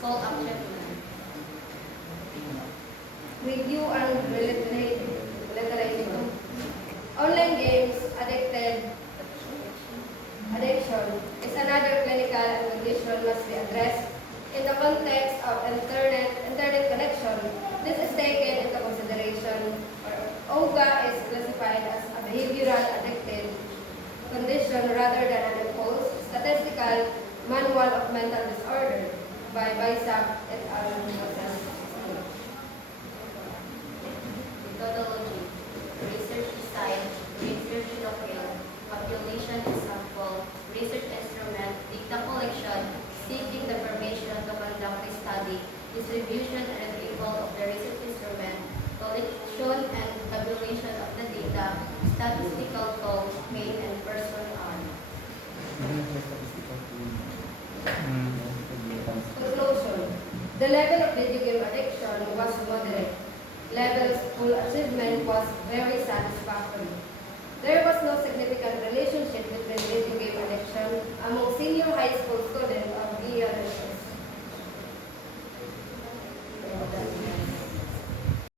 Call action. Review and literature. Online games addiction is another clinical condition must be addressed in the context of internet connection. This is taken into consideration. OGA is classified as a behavioral addictive condition rather than an impulse statistical manual of mental disorder by Bicep et al. Methodology. Research design. Research locale. Population example. Research instrument. Data collection. Seeking the permission to conduct a study. Distribution and retrieval of the research instrument. Collection and tabulation of the data. Statistical tools made and person are. Conclusion. The level of video game addiction was moderate. Level of school achievement was very satisfactory. There was no significant relationship between video game addiction among senior high school students